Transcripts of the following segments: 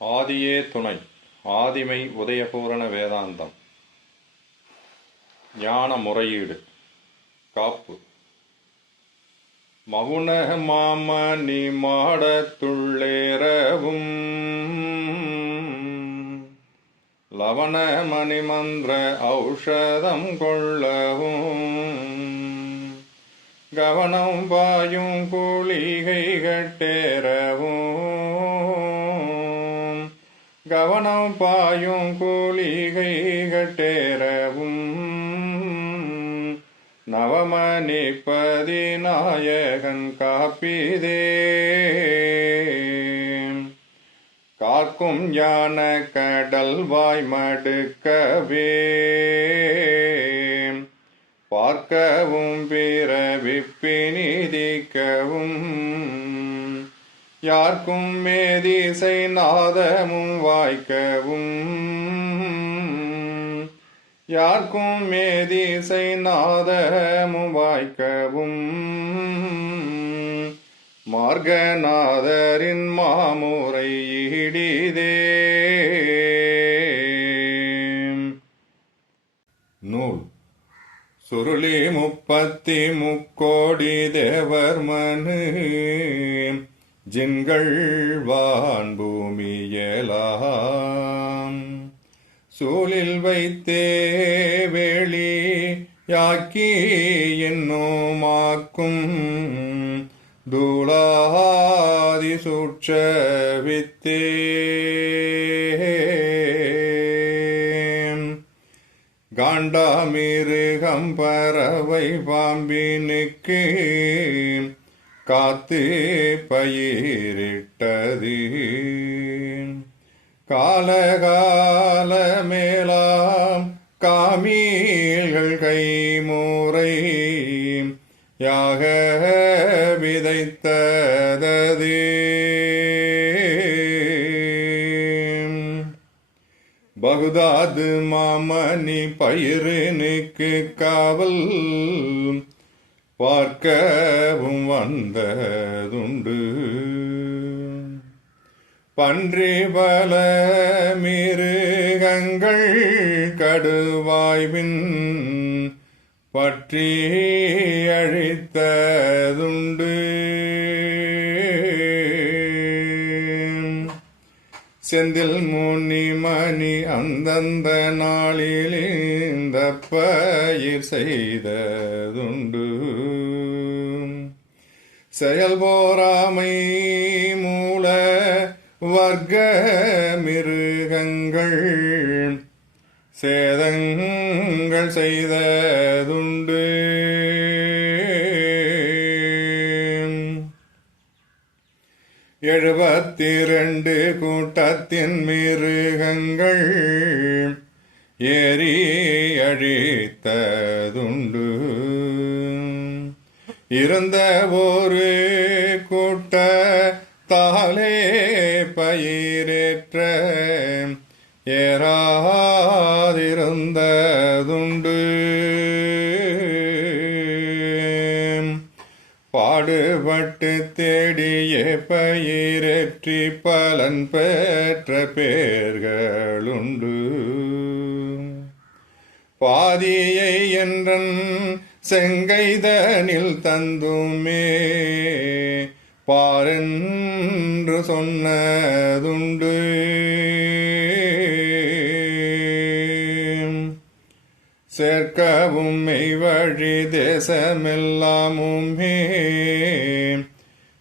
ஆதியே துணை. ஆதிமை உதயபூரண வேதாந்தம். ஞான முறையீடு. காப்பு. மகுன மாமணி மாடத்துள்ளேரவும் லவண மணிமந்திர ஔஷதம் கொள்ளவும் கவனம் பாயும் குளிகை கட்டேரவும் கவனம் பாயும் குளிகை கட்டேரவும் நவமணிப்பதி நாயகன் காப்பிதே காக்கும் ஞான கடல் வாய் மடுக்கவே பார்க்கவும் பிறவிப்பினிதிக்கவும் யார்க்கும் மேதிசை நாதமும் வாய்க்கவும் யார்க்கும் மேதிசை நாதமும் வாய்க்கவும் மார்கநாதரின் மாமுறை ஈடிதே. நூல் சுருளி 33 தேவர் மனு ஜின்கள் வான் பூமியலாம் சூழில் வைத்தே வெளி யாக்கி என்னுமாக்கும் தூளாதி சூட்ச வித்தே காண்டாமிருகம் பறவை பாம்பினுக்கு காத்து பயிரிட்டது காலகால மேலாம் காமீல்கள் கைமுறை யாக விதைத்தது பகுதாது மாமணி பயிரினுக்கு காவல் பார்க்கவும் வந்ததுண்டு பன்றி பல மிருகங்கள் கடுவாய்வின் பற்றி அழித்ததுண்டு செந்தில் முனிமணி அந்தந்த நாளில் இந்த பயிர் செய்ததுண்டு செயல்போராமை மூல வர்க்க மிருகங்கள் சேதங்கள் செய்ததுண்டு எழுபத்திரண்டு கூட்டத்தின் மிருகங்கள் ஏறி அழித்ததுண்டு இருந்த ஒரு கூட்ட தாலே பயிரேற்ற ஏறாதிருந்ததுண்டு பாடுபட்டு தேடிய பயிரேற்றி பலன் பெற்ற பேர்களுண்டு பாதியை என்றன் செங்கைதனில் தந்துமே பாரென்று சொன்னதுண்டு சேர்க்கவும் மெய்வழி தேசமெல்லாமுமே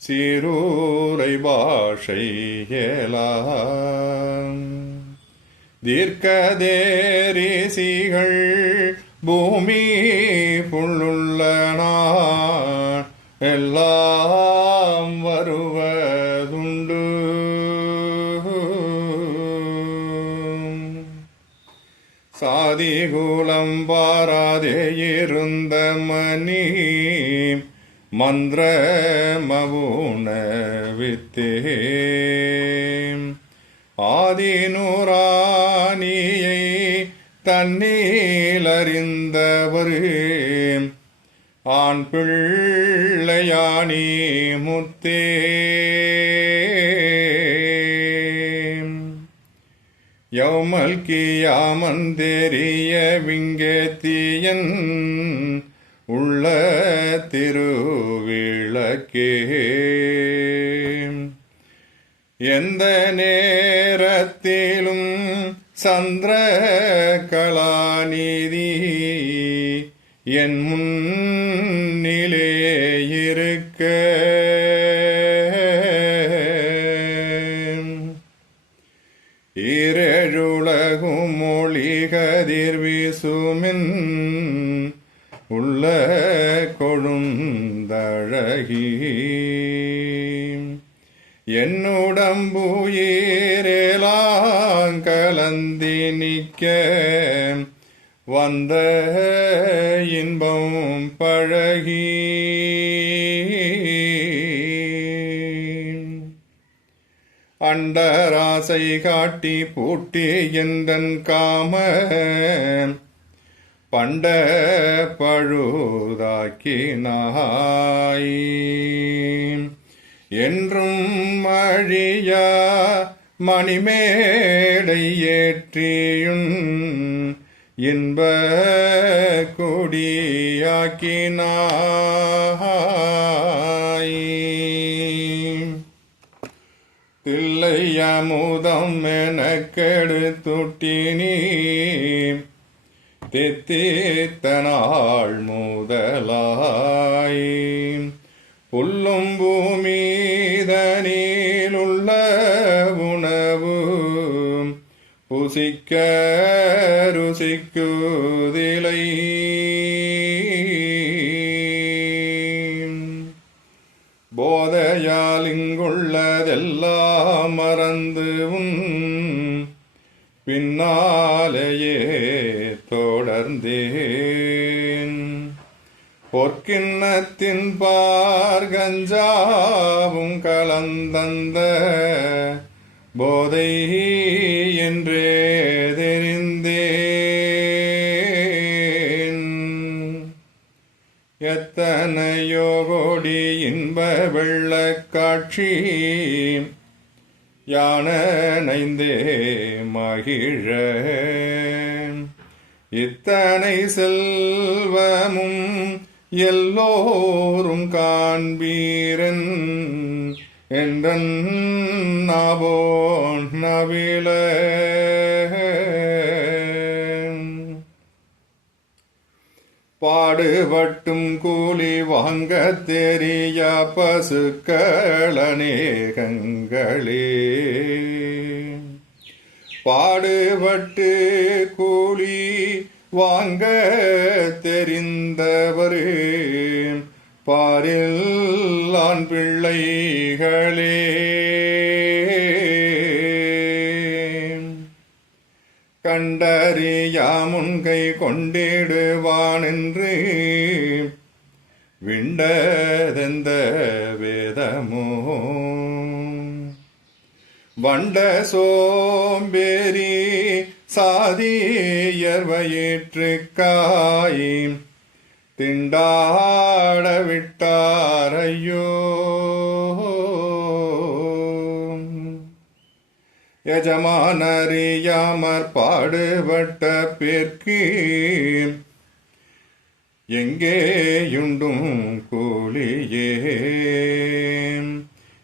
சீரூரை பாஷை ஏலாம் தீர்க்கதேரிசிகள் பூமி புள்ளுள்ள எல்லாம் வருவதுண்டு சாதிகூலம் பாராதே இருந்த மணி மந்திர மவுன வித்தே ஆதிநூறானியை தன்னீல் அறிந்தவர் ஆண் பிள்ளையானி முத்தே யௌமல்கியாமந்தெரிய விங்கேத்தியன் உள்ள திருவிளக்கே. எந்த நேரத்திலும் சந்திர கலாநிதி என் முன்னிலே இருக்க, ஈரேழுலகும் மொழி கதிர் வீசுமின் உள்ள கொழுந்தழகி. என்னுடம்புயிரெலாம் கலந்தி நிற்க வந்த இன்பம் பழகி. அண்டராசை காட்டி பூட்டி எந்தன் காம பண்ட பழுதாக்கினாய். என்றும் அழியா மணிமேடை ஏற்றியுன் இன்ப கொடியாக்கினாய். தில்லையமுதம் எனக்கெடுத்துட்டினி தித்தித்த நாள் முதலாய். புல்லும் பூமிதனில் உள்ள உணவு புசிக்க ருசிக்குதிலை. போதையால் இங்குள்ளதெல்லாம் மறந்து உன் பின்னாலேயே தொடர்ந்தேன். பொற்கிண்ணத்தின் பார்கஞ்சாவும் கலந்தந்த போதை என்றே தெரிந்தேன். எத்தனையோ கோடி இன்ப வெள்ளக்காட்சி யானைந்தே மகிழ. இத்தனை செல்வமும் எல்லோரும் காண்பீரன் என்றன் நாபோன் நவில. பாடுபட்டும் கூலி வாங்க தெரிய பசுக்கள் அநேகங்களே. பாடுபட்டு கூலி வாங்க தெரிந்தவர் பாரில் ஆண் பிள்ளைகளே. கண்டறியாமுன்கை கொண்டிடுவான் என்று விண்டதெந்த வேதமோ. வண்ட சோம்பேறி சாதியர் வயிற்றுக்காய் திண்டாட விட்டாரையோ. எஜமானறியாமற் பாடுபட்ட பேர்க்கு எங்கேயுண்டும் கூலியே.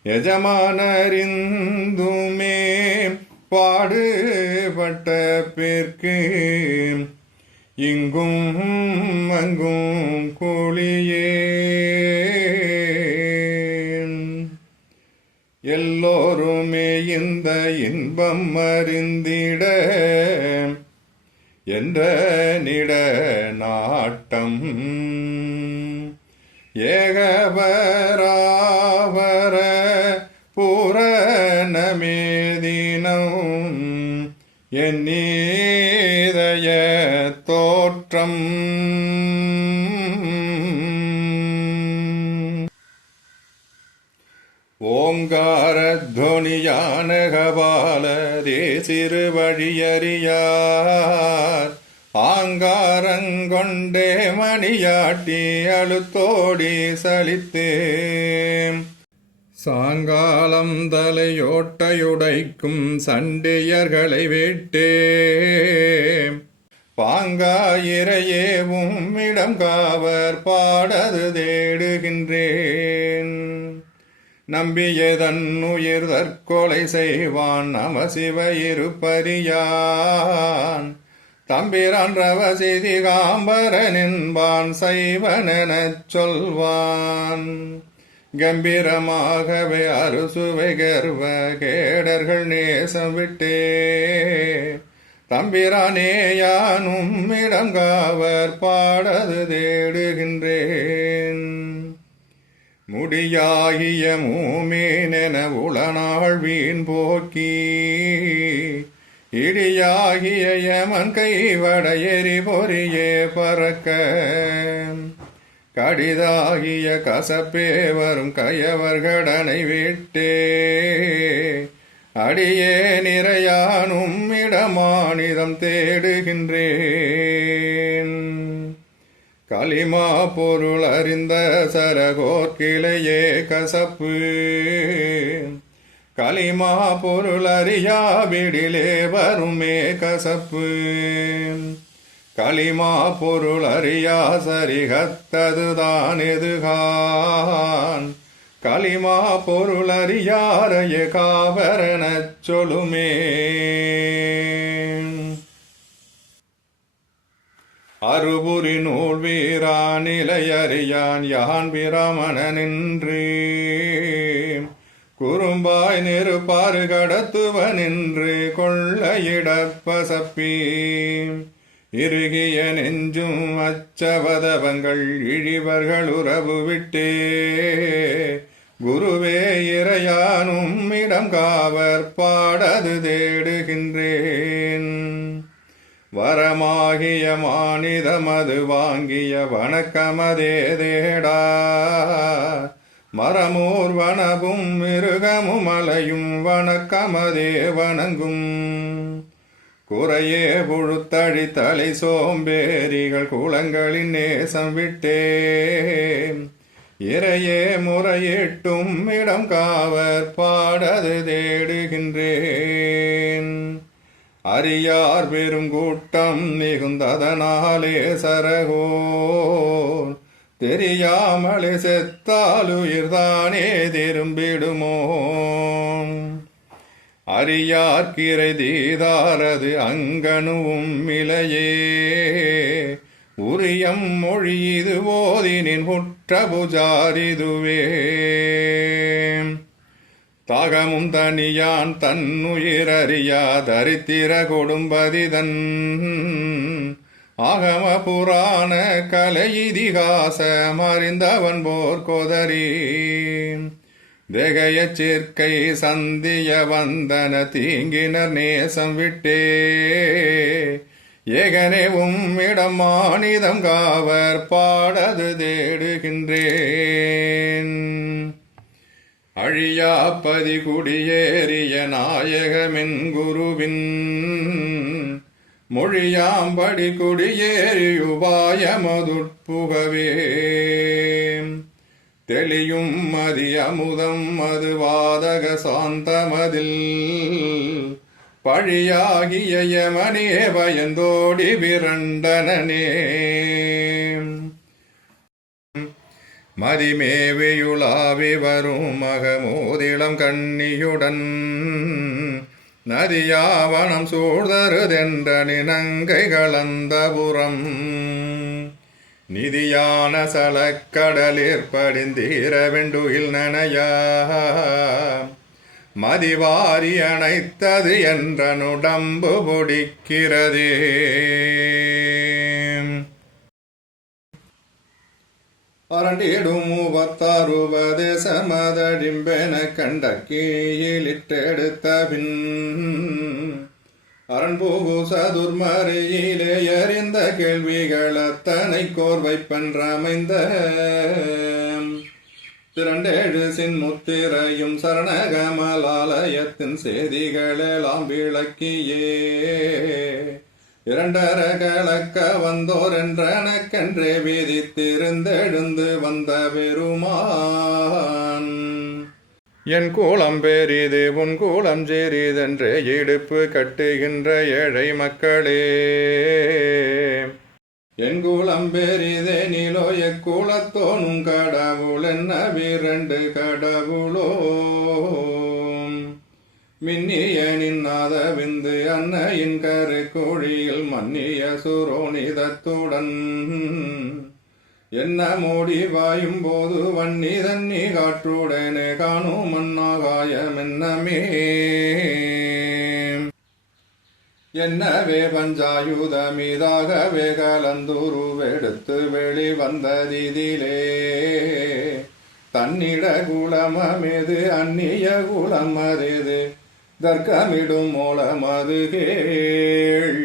எஜமானறிந்துமே பாடுபட்ட பேர்க்கு இங்கும் அங்கும் கூலியே. எல்லோருமே இந்த இன்பம் அறிந்திட என்ற நிட நாட்டம். ஏகவராவர பூரணமே தினம் என்னீதய தோற்றம். ஓங்காரத்வனியான கபாலதே சிறு வழியறியார் ஆங்காரங்கொண்டே மணியாட்டி அழுத்தோடி சலித்தே. சாங்காலம் தலையோட்டையுடைக்கும் சண்டியர்களை விட்டே பாங்காயிரையேவும் இடம் காவர் பாடது தேடுகின்றேன். நம்பியதன் உயிர் தற்கொலை செய்வான் நம சிவ இருப்பரியான். தம்பிரான் ரவசிதி காம்பரனின்பான் சைவனெனச் சொல்வான். கம்பீரமாகவே அறுசுவை கர்வ கேடர்கள் நேசம் விட்டே தம்பிரானே யானும் இடம் காவர் பாடது தேடுகின்றேன். முடியாகிய மூமீனென உளநாள் வீண் போக்கி இடியாகிய யமன் கைவட எரி பொறியே பறக்க கடிதாகிய கசப்பே வரும் கயவர்கடனை விட்டே அடியே நிறையானும் இடமானிதம் தேடுகின்றேன். களிமா பொருள் அறிந்த சரகோர்கிளையே கசப்பு களிமா பொருள் அறியாவிடிலே வருமே கசப்பு. களிமா பொருள் அறியா சரிகத்ததுதான் எதுகான். களிமா பொருள் அறியாரைய காவரனச் சொல்லுமே. அறுபுரி நூல் வீரான் இலையறியான் யான் பிரமண நின்று குறும்பாய் நெருப்பாறு கடத்துவ நின்று கொள்ளையிடப்பசப்பி இறுகிய நெஞ்சும் அச்சவதவங்கள் இழிவர்கள் உறவு விட்டே குருவே இறையானும் இடம் காவர் பாடது தேடுகின்றேன். வரமாகிய மானிதமது வாங்கிய வணக்கமதே தேடா மரமூர் வனவும் மிருகமும் மலையும் வணக்கமதே வணங்கும். குறையே புழுத்தழி தலை சோம்பேறிகள் குளங்களின் நேசம் விட்டே இறையே முறையிட்டும் இடம் காவர் பாடது தேடுகின்றேன். அறியார் பெருங்கூட்டம் மிகுந்ததனாலே சரகோன் தெரியாமலே செத்தாலுயிர்தானே திரும்பிடுமோ. அறியார்கிரை தீதாரது அங்கனுவும் இலையே உரியம் மொழி இது ஓதினின் புற்ற புஜாரிதுவே. தாகமும் தனியான் தன்னுயிரறியா தரித்திர கொடும்பதிதன் ஆகம புராண கலை இதிகாசம் அறிந்தவன் போர் கொதறி தேகைய சேர்க்கை சந்திய வந்தன தீங்கினர் நேசம் விட்டே ஏகனேவும் இடம் மானிதம் காவர் பாடது தேடுகின்றேன். அழியாப்பதி குடியேறிய நாயகமின் குருவின் மொழியாம்படி குடியேறியுபாயமதுட்புகவே தெளியும் மதி அமுதம் மது வாதக சாந்தமதில் பழியாகிய யமனே பயந்தோடி விரண்டனே. மதிமேவியுளாவி வரும் மகமோதிளம் கண்ணியுடன் நதியாவனம் சூழ்தருதென்ற நினங்கை கலந்தபுரம் நிதியான சலக்கடலிற் படிந்தீர வெண்டுகில் நனையா மதிவாரி அணைத்தது என்ற நுடம்பு பொடிக்கிறதே. அரண்டிடும் மூவத்தாறுபதேசமதடிம்பென கண்ட கீழிட்டெடுத்த பின் அரண்பூகு சதுர்மறையிலே எறிந்த கேள்விகள் அத்தனை கோர்வைப்பென்றமைந்த திரண்டேழு சின்முத்திரையும் சரணகமலாலயத்தின் செய்திகளெல்லாம் விளக்கியே இரண்டர கலக்க வந்தோர் என்றனக்கென்றே விதித்திருந்தெழுந்து வந்த பெருமான் என் கூலம் பெரிது உன் கூலம் சிறிதென்று இடுப்பு கட்டுகின்ற ஏழை மக்களே. என் கூலம் பெரிதே நிலோ எக்கூலத்தோனும் கடவுள் என்னவிரண்டு கடவுளோ. மின்னிய நின்னாத விந்து அன்னையின் கருக்குழியில் மன்னிய சுரோனிதத்துடன் என்ன மூடி வாயும் போது வன்னி தண்ணி காற்றுடனே காணும் மன்னாகாயமென்னமே. என்னவே பஞ்சாயுதமிதாகவே கலந்துருவெடுத்து வெளிவந்ததிதிலே தன்னிட குலமது அந்நிய குலமது தர்க்கமிடும் மூலமது கேள்.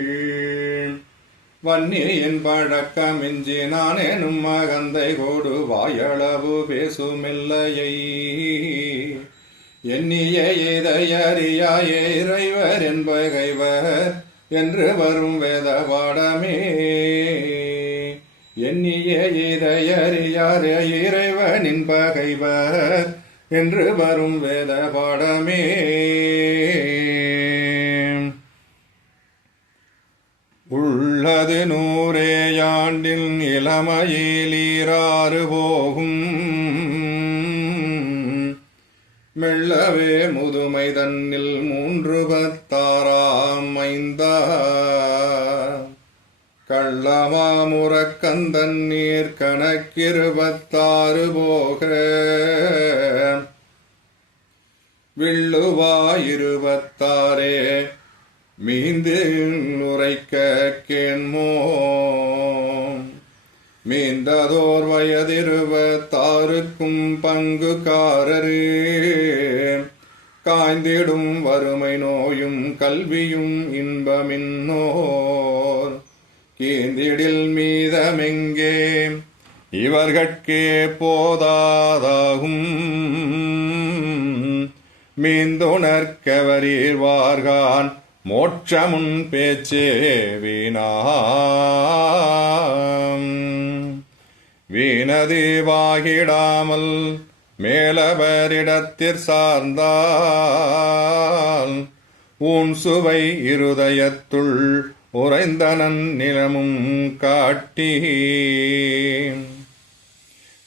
வன்னியின் பழக்கமிஞ்சி நானேனும் மகந்தை கோடு வாயளவு பேசுமில்லையை எண்ணிய இதையறியாயே இறைவர் என்பகைவர் என்று வரும் வேத பாடமே. எண்ணிய இதையறியாரே இறைவனின் பகைவர் என்று வரும் வேத பாடமே. உள்ளது 100 ஆண்டில் இளமையில் ஈராறு போகும் மெல்லவே முதுமை தன்னில் 3 ஐந்தா கள்ளமாமுறக்கந்தண்ணீர் கணக்கிருபத்தாறு போக வில்லுவாயிருபத்தாரே மீந்து உரைக்க கேண்மோ. மீந்ததோர் வயதிருபத்தாறுக்கும் பங்குக்காரரு காய்ந்திடும் வறுமை நோயும் கல்வியும் இன்பமின்னோர் கீந்திடில் மீதமெங்கே இவர்கட்கே போதாதாகும். மீந்துணர்கவரீர்வார்கான் மோட்சமுன் பேச்சே வீணது வாகிடாமல் மேலவரிடத்திற் சார்ந்தால் ஊன் சுவை இருதயத்துள் உறைந்தனன் நிலமும் காட்டி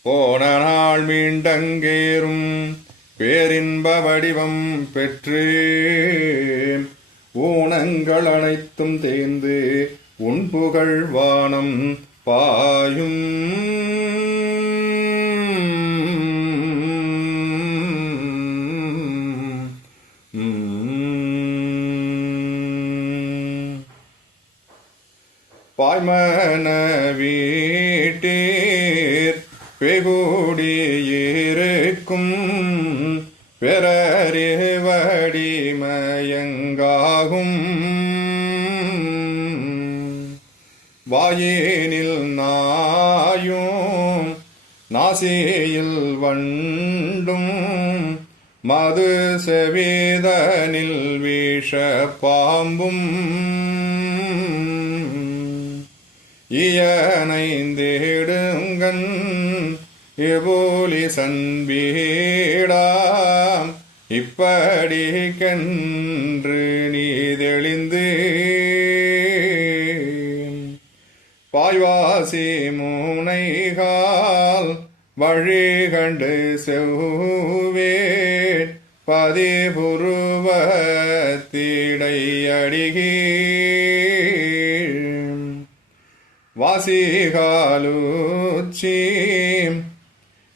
போன நாள் மீண்டங்கேறும் பேரின்ப வடிவம் பெற்று ஊனங்கள் அனைத்தும் தேர்ந்து உன் புகழ் வானம் பாயும். பாய்மன வீட்டீர் பெகுடியிருக்கும் பிறறிவடிமயங்காகும் வாயினில் நாயும் நாசியில் வண்டும் மது செவிதனில் விஷ பாம்பும் இயனைந்தேடுங்கண் எபோலி சன்பீடாம் இப்படி கன்று நீதெளிந்து பாய்வாசி மூனைகால் வழி கண்டு செவ்வேட் பதிபுருவத்திடை அடிகீழ் வாசிகாலூச்சி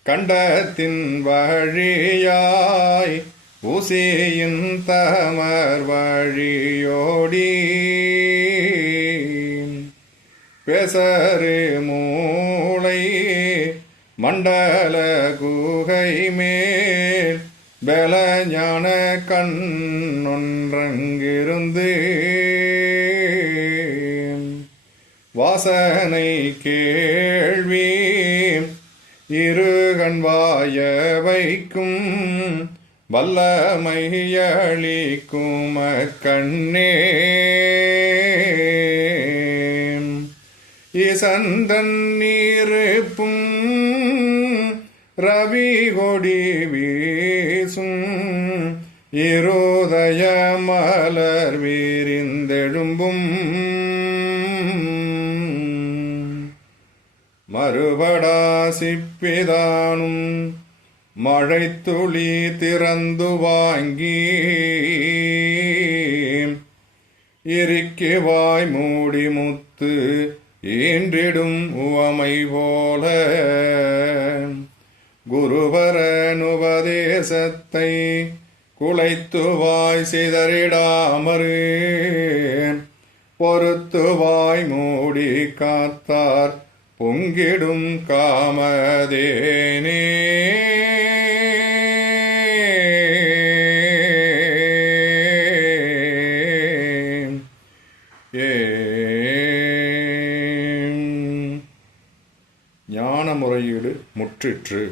கண்டத்தின் வழியாய் ஊசியின் தமர் வழியோடி பேசரு மூளை மண்டல குகை மேல் பலஞான கண்ணொன்றங்கிருந்து வாசனை கேள்வி இருகண் வாய வைக்கும் வல்லமையளிக்கும் கண்ணே இசந்தன் நீருப்பும் ரவி கொடி வீசும் மேய மலர் வீரிந்தெழும்பும் மறுபடா சிப்பிதானும் மழைத்துளி திறந்து வாங்கி இறுக்கி வாய் மூடி முத்து ஈன்றிடும் உவமை போல குருவரன் உபதேசத்தை குலைத்துவாய் சிதறிடாமறு பொறுத்துவாய் மூடி காத்தார் பொங்கிடும் காமதேனே. ஞான முறையீடு முற்றிற்று.